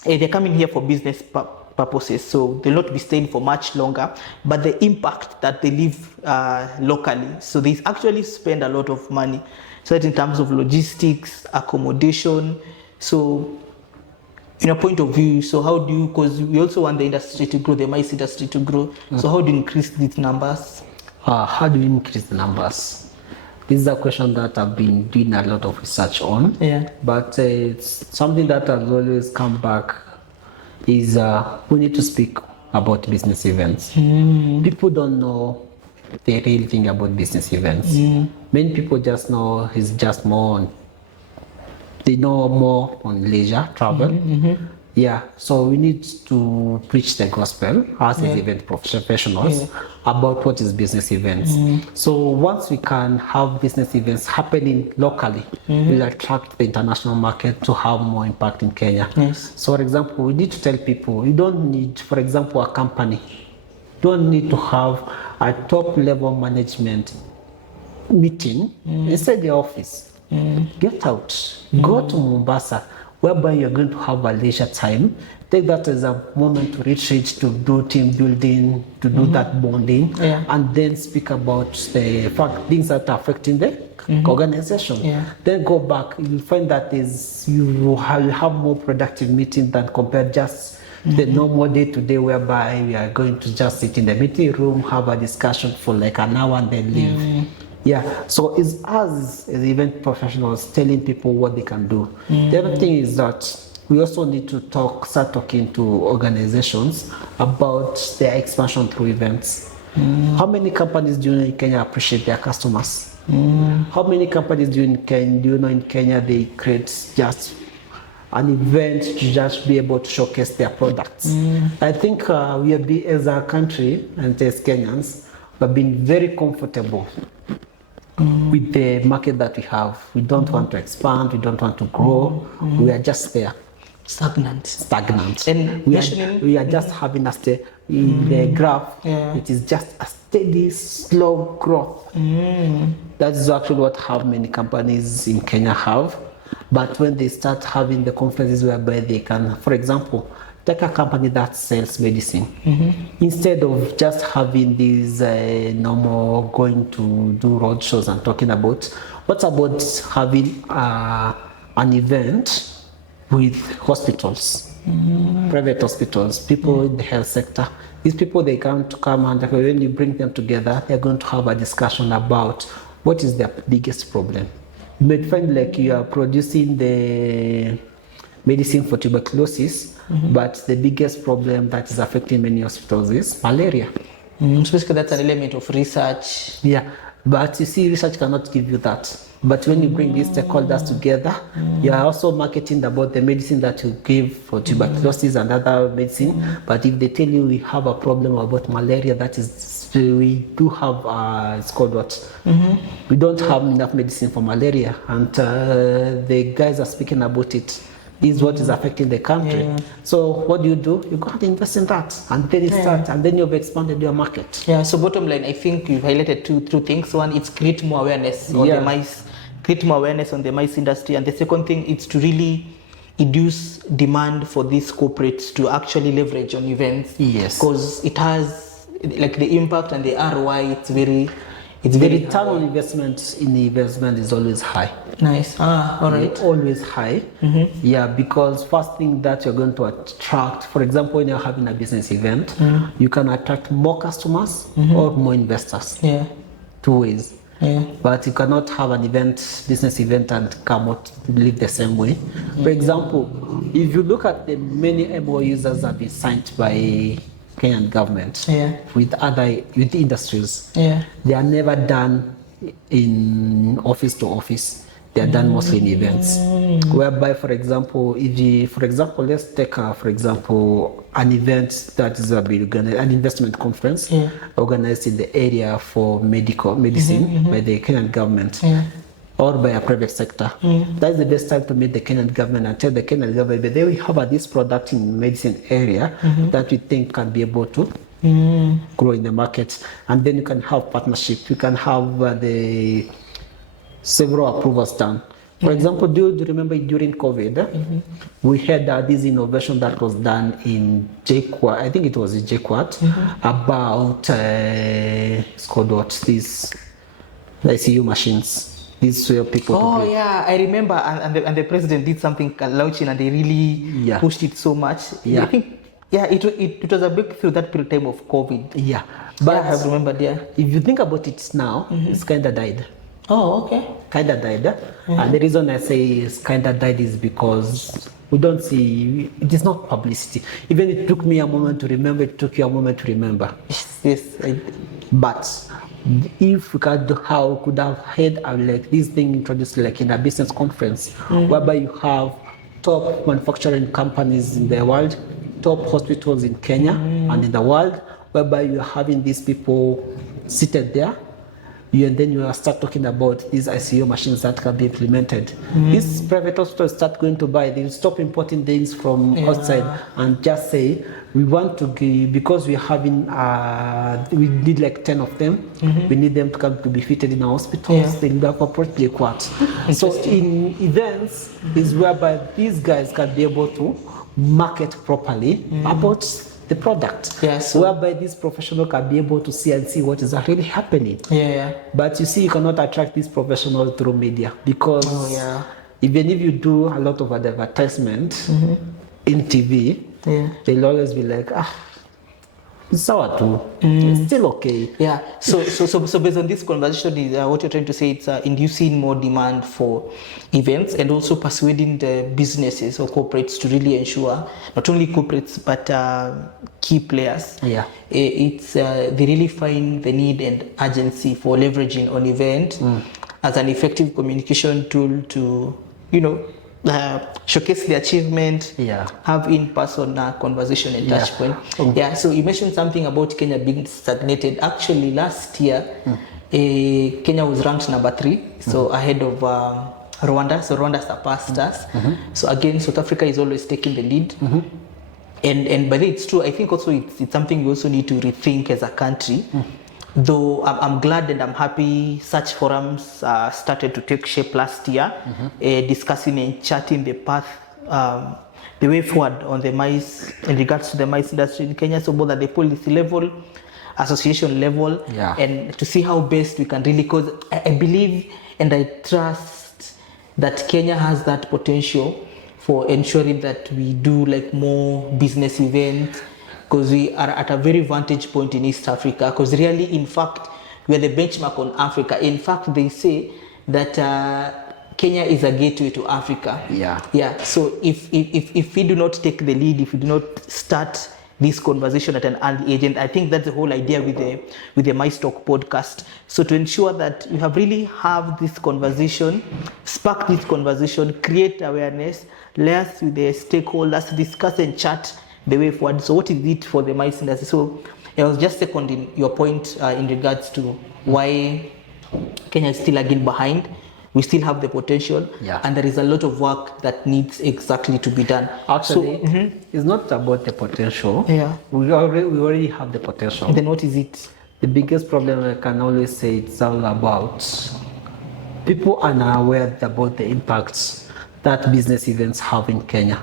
they're coming here for business purposes, so they'll not be staying for much longer, but the impact that they live locally, so they actually spend a lot of money. So that in terms of logistics, accommodation. So in a point of view, so how do you, because we also want the industry to grow, the MICE industry to grow, so how do you increase these numbers? How do we increase the numbers? This is a question that I've been doing a lot of research on. Yeah. But it's something that has always come back is we need to speak about business events. People don't know the real thing about business events. Many people just know it's just more on, they know more on leisure travel. Yeah, so we need to preach the gospel as event professionals about what is business events. So once we can have business events happening locally, we'll attract the international market to have more impact in Kenya. Yes. So for example, we need to tell people, you don't need, for example, a company, don't need to have a top level management meeting inside the office. Get out, go to Mombasa, whereby you're going to have a leisure time. Take that as a moment to retreat, to do team building, to do that bonding, and then speak about the fact things that are affecting the organization. Then go back, you'll find that you have more productive meetings than compared just the normal day-to-day, whereby we are going to just sit in the meeting room, have a discussion for like an hour and then leave. Yeah, so it's us as event professionals telling people what they can do. The other thing is that we also need to start talking to organizations about their expansion through events. How many companies do you know in Kenya appreciate their customers? How many companies do you know in Kenya they create just an event to just be able to showcase their products? I think we have been, as a country and as Kenyans, we've been very comfortable with the market that we have. We don't want to expand, we don't want to grow, we are just there. Stagnant. And we are just having a stay in the graph. It is just a steady, slow growth. That is actually what how many companies in Kenya have. But when they start having the conferences whereby they can, for example, take a company that sells medicine. Instead of just having these normal going to do road shows and talking about, what's about having an event with hospitals, private hospitals, people in the health sector. These people, they come and when you bring them together, they're going to have a discussion about what is their biggest problem. You may find like you are producing the medicine for tuberculosis, but the biggest problem that is affecting many hospitals is malaria. So basically that's an element of research. Yeah, but you see, research cannot give you that. But when you bring these stakeholders together, you are also marketing about the medicine that you give for tuberculosis and other medicine. But if they tell you we have a problem about malaria that is So we do have, it's called what? We don't have enough medicine for malaria, and the guys are speaking about it. This is what is affecting the country. Yeah. So what do? You go and invest in that, and then it starts, and then you've expanded your market. Yeah, so bottom line, I think you've highlighted two things. One, it's create more awareness on the mice, create more awareness on the mice industry, and the second thing is to really induce demand for these corporates to actually leverage on events. Yes. Because it has, like, the impact and the ROI, it's very the return on investment in the investment is always high. Nice. All right. Always high. Yeah, because first thing that you're going to attract, for example, when you're having a business event, you can attract more customers or more investors. Yeah. Two ways. Yeah. But you cannot have an business event, and come out live the same way. For example, if you look at the many MOUs that have been signed by Kenyan government with industries, they are never done in office to office. They are done mostly in events, whereby, for example, let's take for example an event that is an investment conference organized in the area for medicine by the Kenyan government. Or by a private sector. That's the best time to meet the Kenyan government and tell the Kenyan government that we have this product in medicine area that we think can be able to grow in the market. And then you can have partnership. You can have the several approvals done. For example, do you remember during COVID, we had this innovation that was done in JQuat, I think it was in JQuat, about, it's called what, these ICU machines. These were people. Oh yeah, I remember, and the president did something launching, and they really pushed it so much. I think it was a breakthrough that period time of COVID. Yeah, but I have remembered. Yeah, if you think about it now, it's kind of died. Oh, okay. Kind of died, and the reason I say it's kind of died is because we don't see it is not publicity. Even it took me a moment to remember. It took you a moment to remember. Yes. But if we could have had like this thing introduced like in a business conference, whereby you have top manufacturing companies in the world, top hospitals in Kenya and in the world, whereby you're having these people seated there, and then you start talking about these ICU machines that can be implemented. These private hospitals start going to buy, they stop importing things from outside and just say, we want to give, because we're having, we need like 10 of them, we need them to come to be fitted in our hospitals, they need appropriately equipped. So in events is whereby these guys can be able to market properly about the product, whereby this professional can be able to see what is really happening. But you see, you cannot attract these professionals through media, because even if you do a lot of advertisement in TV, they'll always be like, it's sour too. It's still okay. So based on this conversation, what you're trying to say, it's inducing more demand for events and also persuading the businesses or corporates to really ensure, not only corporates but key players. It's they really find the need and urgency for leveraging on event as an effective communication tool to, showcase the achievement, have in-person conversation and touch point. So you mentioned something about Kenya being stagnated. Actually, last year, Kenya was ranked number 3, so ahead of Rwanda. So Rwanda surpassed us. So again, South Africa is always taking the lead. And by the way, it's true. I think also it's something we also need to rethink as a country. Though I'm glad and I'm happy such forums started to take shape last year, discussing and charting the path, the way forward on the mice in regards to the mice industry in Kenya, so both at the policy level, association level, and to see how best we can really, because I believe and I trust that Kenya has that potential for ensuring that we do like more business events, because we are at a very vantage point in East Africa, because really, in fact, we are the benchmark on Africa. In fact, they say that Kenya is a gateway to Africa. So if we do not take the lead, if we do not start this conversation at an early age, and I think that's the whole idea with the My Stock podcast. So to ensure that we have this conversation, spark this conversation, create awareness, liaise with the stakeholders, discuss and chat the way forward. So what is it for the mice industry? So I was just seconding your point in regards to why Kenya is still lagging behind. We still have the potential, and there is a lot of work that needs exactly to be done. Actually, it's not about the potential. We already have the potential. Then what is it? The biggest problem I can always say it's all about people are not aware about the impacts that business events have in Kenya.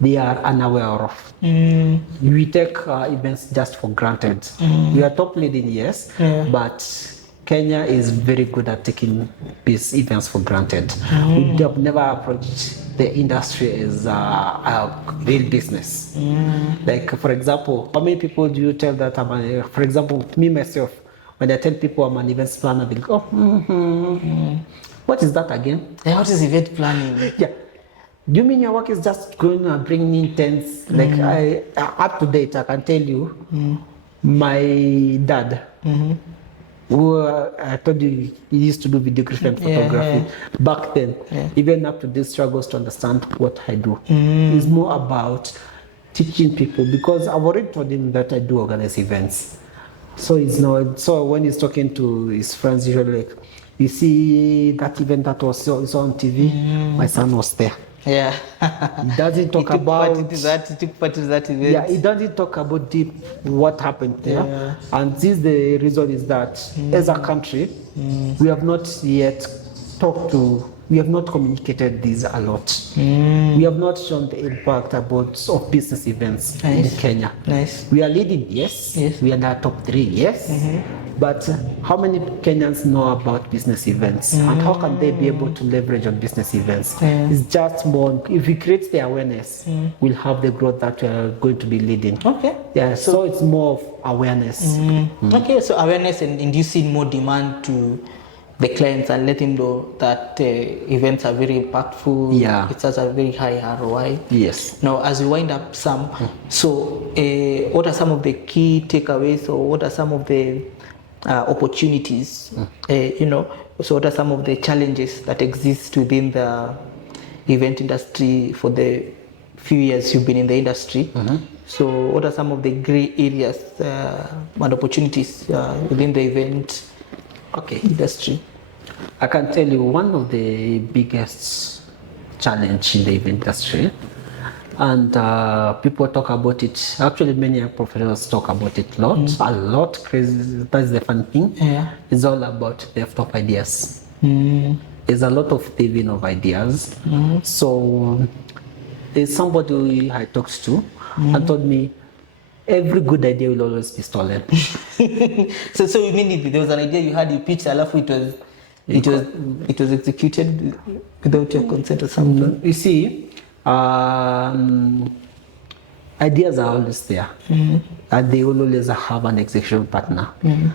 They are unaware of. We take events just for granted. We are top leading, yes, but Kenya is very good at taking these events for granted. We have never approached the industry as a real business. Like, for example, how many people do you tell that for example, me myself, when I tell people I'm an events planner, they go, what is that again? What is event planning? Yeah. Do you mean your work is just going to bring in tents? Like, up to date, I can tell you, my dad, who I told you he used to do videography and photography. Back then, even up to this, struggles to understand what I do. It's more about teaching people, because I've already told him that I do organize events. So it's not. So when he's talking to his friends, usually like, you see that event that was on TV, my son was there. Yeah. He doesn't talk about that event. Yeah, he doesn't talk about deep what happened there. And this the reason is that as a country, we have not yet we have not communicated this a lot. We have not shown the impact of business events in Kenya. We are leading, yes. We are in the top 3, yes. But how many Kenyans know about business events? And how can they be able to leverage on business events? It's just more, if we create the awareness, we'll have the growth that we are going to be leading. Yeah, so it's more of awareness. Okay, so awareness and inducing more demand to the clients and let them know that events are very impactful. It has a very high ROI. Now, as we wind up, Sam, so what are some of the key takeaways, or what are some of the opportunities, so what are some of the challenges that exist within the event industry for the few years you've been in the industry? So what are some of the gray areas and opportunities within the event industry? I can tell you one of the biggest challenge in the event industry, and people talk about it. Actually, many professionals talk about it a lot. Crazy. That's the fun thing. It's all about theft of ideas. There's a lot of thieving of ideas. So there's somebody I talked to and told me, every good idea will always be stolen. So you mean if there was an idea you had, you pitched, it was executed without your consent or something? You see, ideas are always there, and they will always have an execution partner.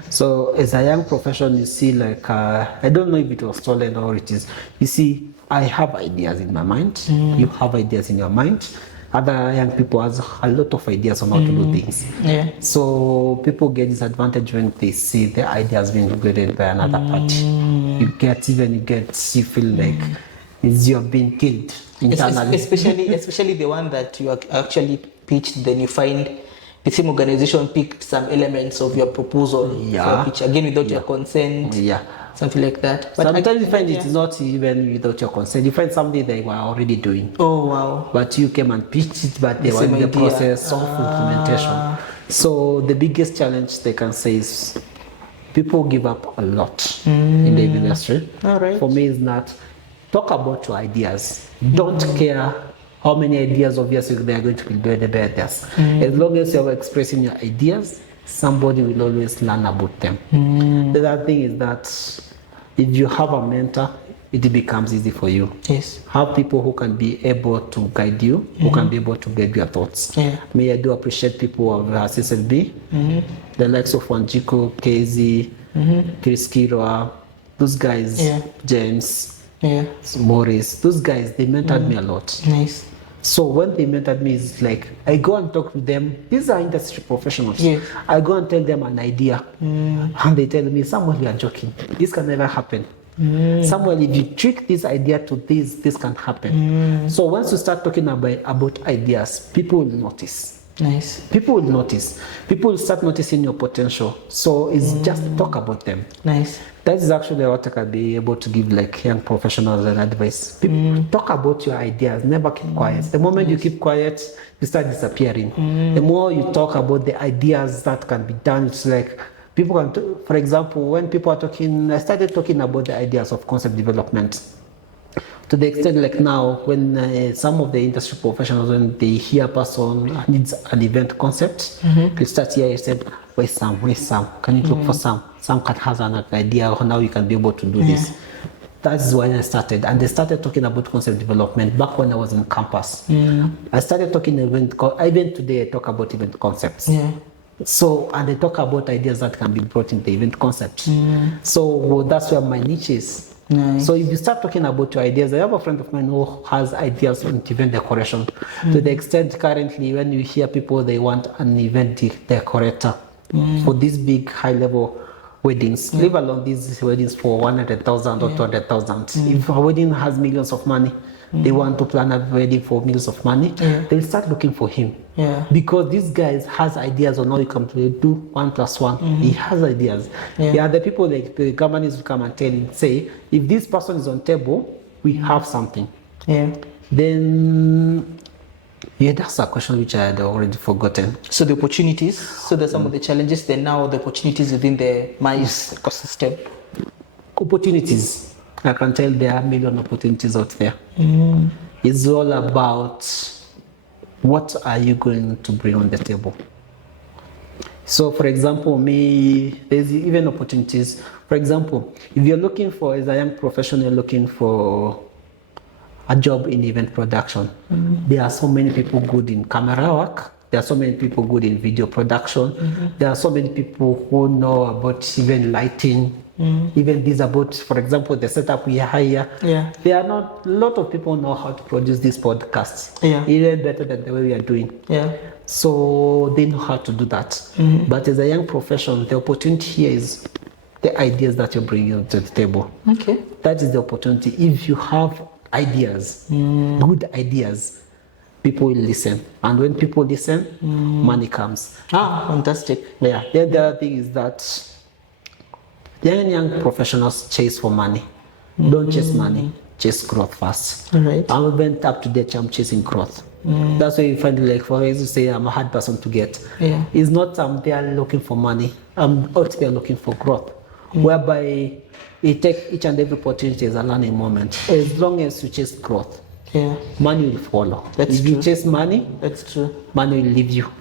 So as a young professional, you see, like, I don't know if it was stolen or it is. You see, I have ideas in my mind. You have ideas in your mind. Other young people have a lot of ideas on how to do things. So people get disadvantaged when they see their ideas being regulated by another party. You feel like you're being killed internally. Especially the one that you actually pitched, then you find the same organization picked some elements of your proposal for pitch, again without your consent. Something like that. But sometimes you find it's not even without your consent. You find something they were already doing. Oh wow! But you came and pitched it, but they were in the process of implementation. So the biggest challenge they can say is people give up a lot in the industry. For me, is not talk about your ideas. Don't care how many ideas obviously they are going to be better. As long as you're expressing your ideas, somebody will always learn about them. The other thing is that if you have a mentor, it becomes easy for you. Have people who can be able to guide you, who can be able to guide your thoughts. I do appreciate people of CSLB, the likes of Wanjiku, KZ, Chris Kirwa, those guys, James, Morris, those guys, they mentored me a lot. So when they mentored me, it's like, I go and talk to them. These are industry professionals. I go and tell them an idea. And they tell me, Samuel, you are joking. This can never happen. Samuel, if you trick this idea to this can happen. So once you start talking about ideas, people will notice. Nice. People will notice. People will start noticing your potential. So it's just talk about them. Nice. That is actually what I can be able to give like young professionals an advice. People, talk about your ideas. Never keep quiet. The moment you keep quiet, you start disappearing. The more you talk about the ideas that can be done, it's like people can, for example, when people are talking, I started talking about the ideas of concept development. To the extent like now, when some of the industry professionals, when they hear a person needs an event concept, they start here and say, where's Sam? Where's Sam? Can you look for Sam? Sam has an idea of how you can be able to do this. That's when I started. And they started talking about concept development back when I was in campus. I started talking even today I talk about event concepts. So, and they talk about ideas that can be brought in the event concept. So that's where my niche is. Nice. So if you start talking about your ideas, I have a friend of mine who has ideas on event decoration. To the extent currently when you hear people, they want an event decorator for these big high level weddings, leave alone these weddings for 100,000 or 200,000. If a wedding has millions of money, they want to plan a wedding for millions of money, they'll start looking for him. Because this guy has ideas on how you come to do 1 + 1. He has ideas. The people, like the companies will come and tell him, say, if this person is on table, we have something. Then, that's a question which I had already forgotten. So the opportunities, so there's some of the challenges, then now the opportunities within the MICE ecosystem. Opportunities. I can tell there are a million opportunities out there. It's all about what are you going to bring on the table. So for example, there's even opportunities. For example, if you're looking for, as a young professional, looking for a job in event production, there are so many people good in camera work. There are so many people good in video production. There are so many people who know about even lighting. Even these about, for example, the setup we hire. There are not a lot of people know how to produce these podcasts. Even better than the way we are doing. So they know how to do that. But as a young professional, the opportunity here is the ideas that you're bringing to the table. That is the opportunity. If you have ideas, good ideas, people will listen. And when people listen, money comes. Fantastic. The other thing is that young professionals chase for money. Don't chase money, chase growth first. I'm even up to date, I'm chasing growth. That's why you find, like, for example, say I'm a hard person to get. It's not I'm there looking for money, I'm out there looking for growth. Whereby you take each and every opportunity as a learning moment. As long as you chase growth, money will follow. If you chase money, money will leave you.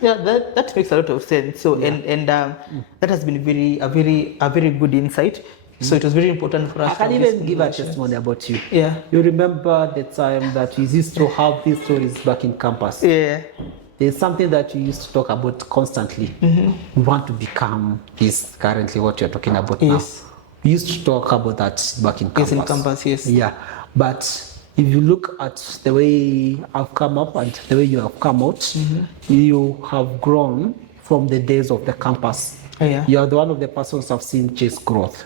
That makes a lot of sense. So that has been a very good insight. So it was very important for us. I can even give a testimony about you. You remember the time that we used to have these stories back in campus? There's something that you used to talk about constantly. We want to become this currently what you're talking about now. We used to talk about that back in campus. In campus, But if you look at the way I've come up and the way you have come out, you have grown from the days of the campus. You are one of the persons I've seen chase growth.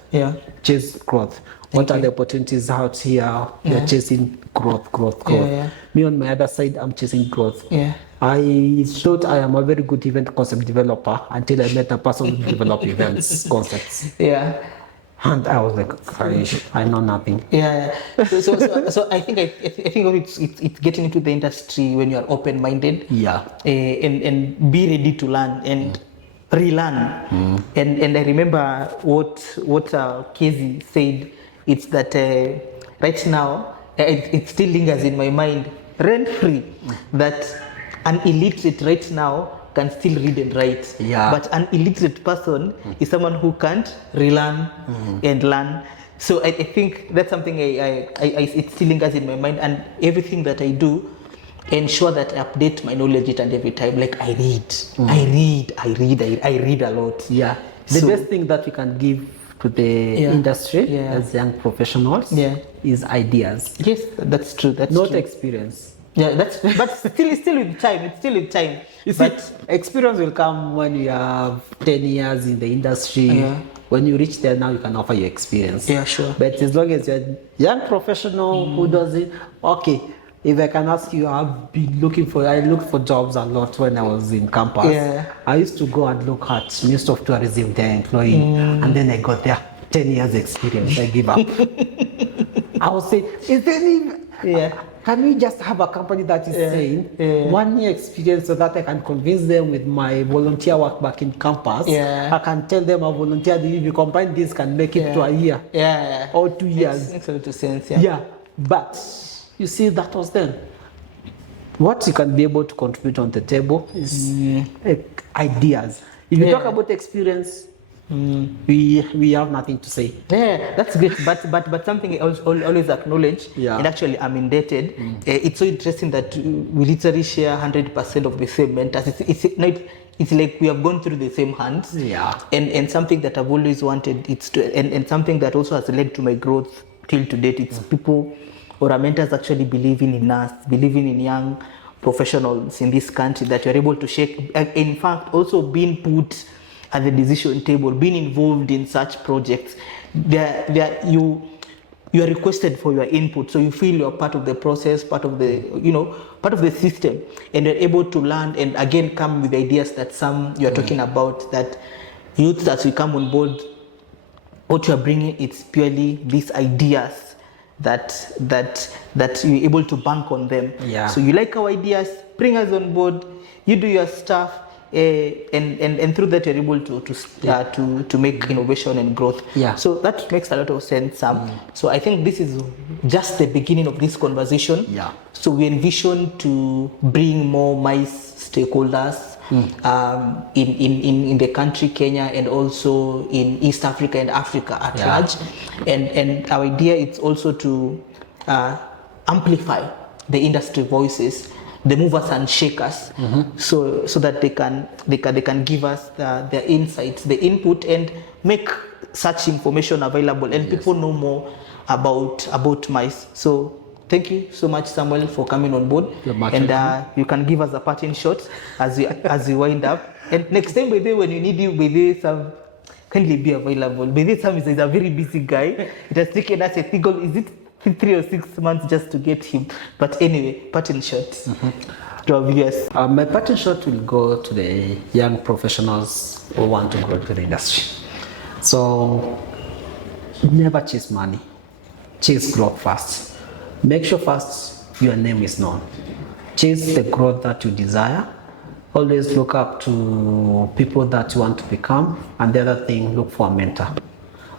Chase growth. What are the opportunities out here? You're chasing growth. Me on my other side, I'm chasing growth. I thought I am a very good event concept developer until I met a person who developed events concepts. And I was like, I know nothing. So I think it's getting into the industry when you are open-minded. And be ready to learn and relearn. And I remember what Casey said. It's that right now it still lingers in my mind, rent-free, that an illiterate right now can still read and write. But an illiterate person is someone who can't relearn and learn. So I think that's something it still lingers in my mind, and everything that I do, ensure that I update my knowledge each and every time. Like I read a lot. The best thing that we can give to the industry as young professionals is ideas. Yes, that's true. That's not true. Experience. But still with time. You see, experience will come when you have 10 years in the industry. When you reach there, now you can offer your experience. Sure. But as long as you're a young professional who does it, if I can ask you, I looked for jobs a lot when I was in campus. Yeah. I used to go and look at Minister of Tourism, their employee, and then I got there 10 years experience. I give up. I was saying, is there any, can we just have a company that is saying 1 year experience so that I can convince them with my volunteer work back in campus? I can tell them I volunteered, if you combine this can make it to a year or 2 years. Makes a lot of sense. But you see, that was then. What you can be able to contribute on the table is ideas. If you talk about experience, we have nothing to say. Yeah, that's great. But something I always acknowledge, and actually I'm indebted. It's so interesting that we literally share 100% of the same mentors. It's like we have gone through the same hands. And something that I've always wanted, and something that also has led to my growth till to date, it's people or our mentors actually believing in us, believing in young professionals in this country, that you're able to shake. In fact, also being put at the decision table, being involved in such projects, you are requested for your input, so you feel you're part of the process, part of the system, and you're able to learn and again come with ideas that you're talking about, that youth as we come on board, what you're bringing, it's purely these ideas that you're able to bank on them. So you like our ideas, bring us on board, you do your stuff, and through that you're able to make innovation and growth. So that makes a lot of sense. So I think this is just the beginning of this conversation. So we envision to bring more MICE stakeholders in the country Kenya, and also in East Africa and Africa at large. And our idea is also to amplify the industry voices, the movers and shakers, so that they can give us their insights, the input, and make such information available, and people know more about MICE. So thank you so much, Samuel, for coming on board. And you can give us a parting shot as we wind up. And next time, when you need Sam, kindly be available. Sam is a very busy guy. It has taken us 3 or 6 months just to get him. But anyway, parting shot to our viewers. My parting shot will go to the young professionals who want to go to the industry. So never chase money. Chase growth first. Make sure first your name is known. Chase the growth that you desire. Always look up to people that you want to become. And the other thing, look for a mentor.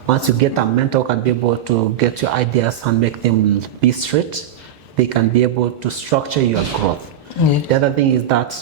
Once you get a mentor who can be able to get your ideas and make them be straight, they can be able to structure your growth. The other thing is that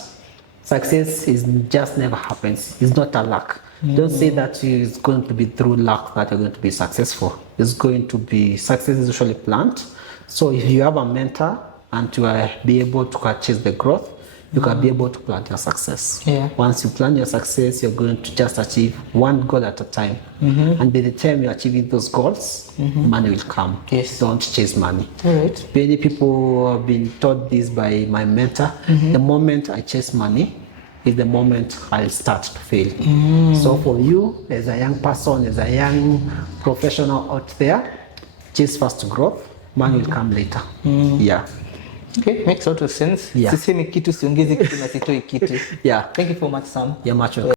success just never happens. It's not a luck. Don't say that it's going to be through luck that you're going to be successful. It's going to be, success is usually planned. So if you have a mentor and to be able to achieve the growth, you can be able to plan your success. Once you plan your success, you're going to just achieve one goal at a time. And by the time you're achieving those goals, money will come. Don't chase money. Many people have been taught this by my mentor. The moment I chase money is the moment I'll start to fail. So for you, as a young person, as a young professional out there, chase first growth. Money will come later. Okay, makes a lot of sense. Sisemi kitu siongezi kitu na sitoi kitu. Thank you so much, Sam. You're much welcome.